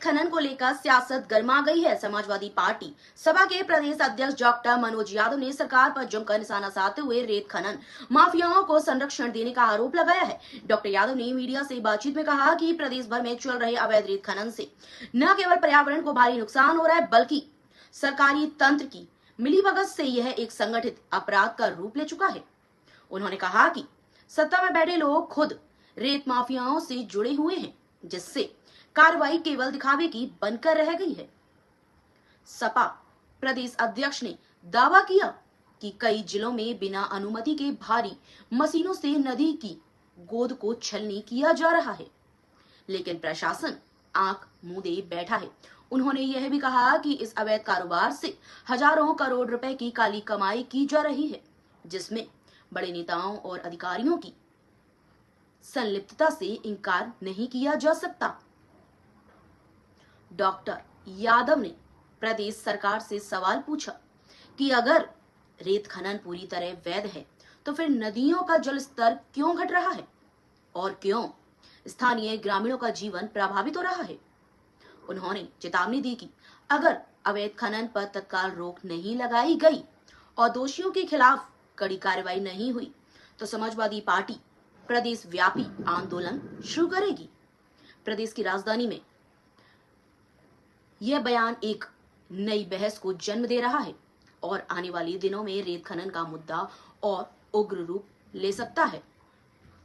रेत खनन को लेकर सियासत गर्मा गई है। समाजवादी पार्टी सपा के प्रदेश अध्यक्ष डॉक्टर मनोज यादव ने सरकार पर जमकर निशाना साधते हुए रेत खनन माफियाओं को संरक्षण देने का आरोप लगाया है। डॉक्टर यादव ने मीडिया से बातचीत में कहा कि प्रदेश भर में चल रहे अवैध रेत खनन से न केवल पर्यावरण को भारी नुकसान हो रहा है, बल्कि सरकारी तंत्र की मिलीभगत से यह एक संगठित अपराध का रूप ले चुका है। उन्होंने कहा कि सत्ता में बैठे लोग खुद रेत माफियाओं से जुड़े हुए हैं, जिससे कार्रवाई केवल दिखावे की बनकर रह गई है। सपा प्रदेश अध्यक्ष ने दावा किया कि कई जिलों में बिना अनुमति के भारी मशीनों से नदी की गोद को छलनी किया जा रहा है, लेकिन प्रशासन आंख मूंदे बैठा है। उन्होंने यह भी कहा कि इस अवैध कारोबार से हजारों करोड़ रुपए की काली कमाई की जा रही है, जिसमें बड़े नेताओं और अधिकारियों की संलिप्तता से इनकार नहीं किया जा सकता। डॉक्टर यादव ने प्रदेश सरकार से सवाल पूछा कि अगर रेत खनन पूरी तरह वैध है तो फिर नदियों का जल स्तर क्यों घट रहा है और क्यों स्थानीय ग्रामीणों का जीवन प्रभावित हो रहा है। उन्होंने चेतावनी दी कि अगर अवैध खनन पर तत्काल रोक नहीं लगाई गई और दोषियों के खिलाफ कड़ी कार्रवाई नहीं हुई तो समाजवादी पार्टी प्रदेश व्यापी आंदोलन शुरू करेगी। प्रदेश की राजधानी में यह बयान एक नई बहस को जन्म दे रहा है और आने वाले दिनों में रेत खनन का मुद्दा और उग्र रूप ले सकता है।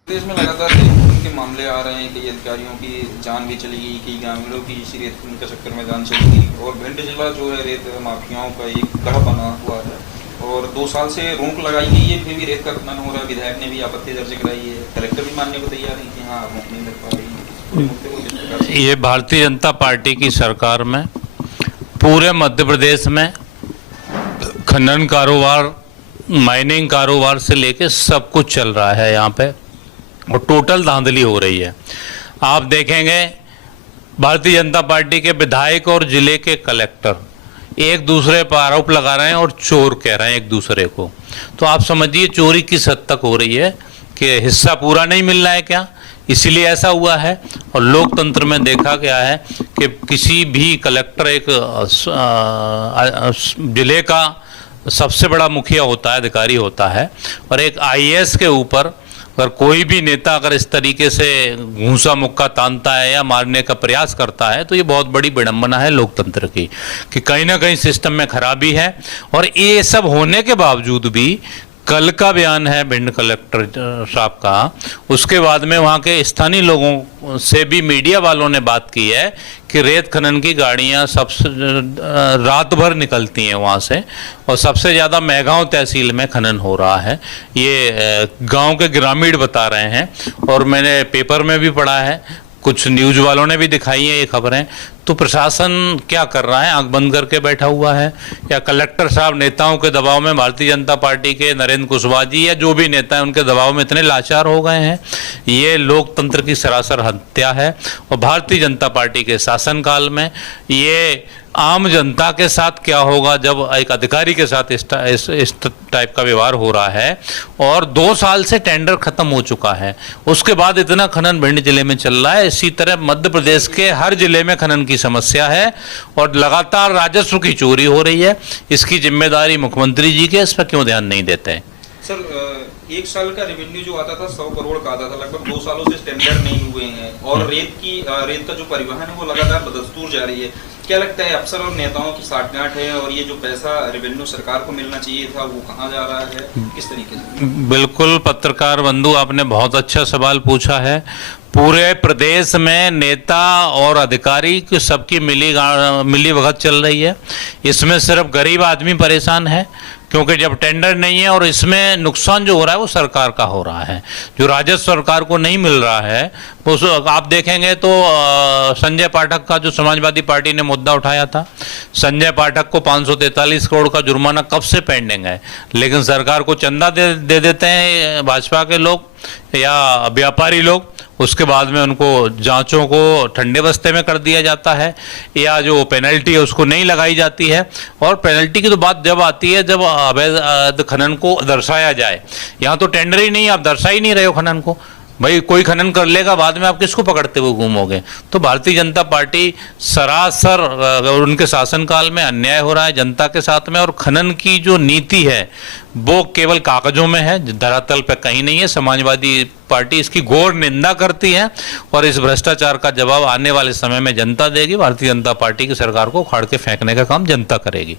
देश में लगातार रेत खनन के मामले आ रहे हैं। कई अधिकारियों की जान भी चली गई, कई ग्रामीणों की इसी रेत खनन के चक्कर में जान चली गई और भिंड जिला जो है रेत माफियाओं का एक गढ़ बना हुआ है और 2 साल से रोक लगाई गई है, फिर भी रेत का खनन हो रहा है। विधायक ने भी आपत्ति दर्ज कराई है, कलेक्टर भी मानने को तैयार है कि हाँ रोक नहीं लग पा रही है। ये भारतीय जनता पार्टी की सरकार में पूरे मध्य प्रदेश में खनन कारोबार, माइनिंग कारोबार से लेके सब कुछ चल रहा है यहाँ पे और टोटल धांधली हो रही है। आप देखेंगे भारतीय जनता पार्टी के विधायक और जिले के कलेक्टर एक दूसरे पर आरोप लगा रहे हैं और चोर कह रहे हैं एक दूसरे को। तो आप समझिए चोरी किस हद तक हो रही है कि हिस्सा पूरा नहीं मिल रहा है क्या, इसलिए ऐसा हुआ है। और लोकतंत्र में देखा गया है कि किसी भी कलेक्टर एक जिले का सबसे बड़ा मुखिया होता है, अधिकारी होता है, और एक आईएएस के ऊपर अगर कोई भी नेता अगर इस तरीके से घूंसा मुक्का तानता है या मारने का प्रयास करता है तो ये बहुत बड़ी विडंबना है लोकतंत्र की कि कहीं ना कहीं सिस्टम में खराबी है। और ये सब होने के बावजूद भी कल का बयान है भिंड कलेक्टर साहब का, उसके बाद में वहाँ के स्थानीय लोगों से भी मीडिया वालों ने बात की है कि रेत खनन की गाड़ियाँ सबसे रात भर निकलती हैं वहाँ से और सबसे ज़्यादा मेहगांव तहसील में खनन हो रहा है। ये गांव के ग्रामीण बता रहे हैं और मैंने पेपर में भी पढ़ा है, कुछ न्यूज़ वालों ने भी दिखाई है ये खबरें। तो प्रशासन क्या कर रहा है, आंख बंद करके बैठा हुआ है या कलेक्टर साहब नेताओं के दबाव में, भारतीय जनता पार्टी के नरेंद्र कुशवाहा जी या जो भी नेता हैं उनके दबाव में इतने लाचार हो गए हैं। ये लोकतंत्र की सरासर हत्या है और भारतीय जनता पार्टी के शासनकाल में ये आम जनता के साथ क्या होगा जब एक अधिकारी के साथ इस टाइप का व्यवहार हो रहा है। और 2 साल से टेंडर खत्म हो चुका है, उसके बाद इतना खनन भिंड जिले में चल रहा है। इसी तरह मध्य प्रदेश के हर जिले में खनन की समस्या है और लगातार राजस्व की चोरी हो रही है। इसकी जिम्मेदारी मुख्यमंत्री जी के, इस पर क्यों ध्यान नहीं देते हैं? सर 1 साल का रेवेन्यू जो आता था 100 करोड़ का आता था, लगभग 2 सालों से टेंडर नहीं हुए हैं और रेत का जो परिवहन है वो लगातार बदस्तूर जारी है। क्या लगता है अफसर और नेताओं की साठगांठ है और ये जो पैसा रेवेन्यू सरकार को मिलना चाहिए था वो कहाँ जा रहा है, किस तरीके से? बिल्कुल पत्रकार बंधु, आपने बहुत अच्छा सवाल पूछा है। पूरे प्रदेश में नेता और अधिकारी की सबकी मिली भगत चल रही है। इसमें सिर्फ गरीब आदमी परेशान है क्योंकि जब टेंडर नहीं है और इसमें नुकसान जो हो रहा है वो सरकार का हो रहा है, जो राजस्व सरकार को नहीं मिल रहा है। उस आप देखेंगे तो संजय पाठक का जो समाजवादी पार्टी ने मुद्दा उठाया था, संजय पाठक को 543 करोड़ का जुर्माना कब से पेंडिंग है, लेकिन सरकार को चंदा दे देते हैं भाजपा के लोग या व्यापारी लोग, उसके बाद में उनको जांचों को ठंडे बस्ते में कर दिया जाता है या जो पेनल्टी है उसको नहीं लगाई जाती है। और पेनल्टी की तो बात जब आती है जब अवैध खनन को दर्शाया जाए। यहाँ तो टेंडर ही नहीं, आप दर्शा ही नहीं रहे हो खनन को। भाई कोई खनन कर लेगा, बाद में आप किसको पकड़ते हुए घूमोगे। तो भारतीय जनता पार्टी सरासर उनके शासनकाल में अन्याय हो रहा है जनता के साथ में, और खनन की जो नीति है वो केवल कागजों में है, धरातल पे कहीं नहीं है। समाजवादी पार्टी इसकी घोर निंदा करती है और इस भ्रष्टाचार का जवाब आने वाले समय में जनता देगी। भारतीय जनता पार्टी की सरकार को उखाड़ के फेंकने का काम जनता करेगी।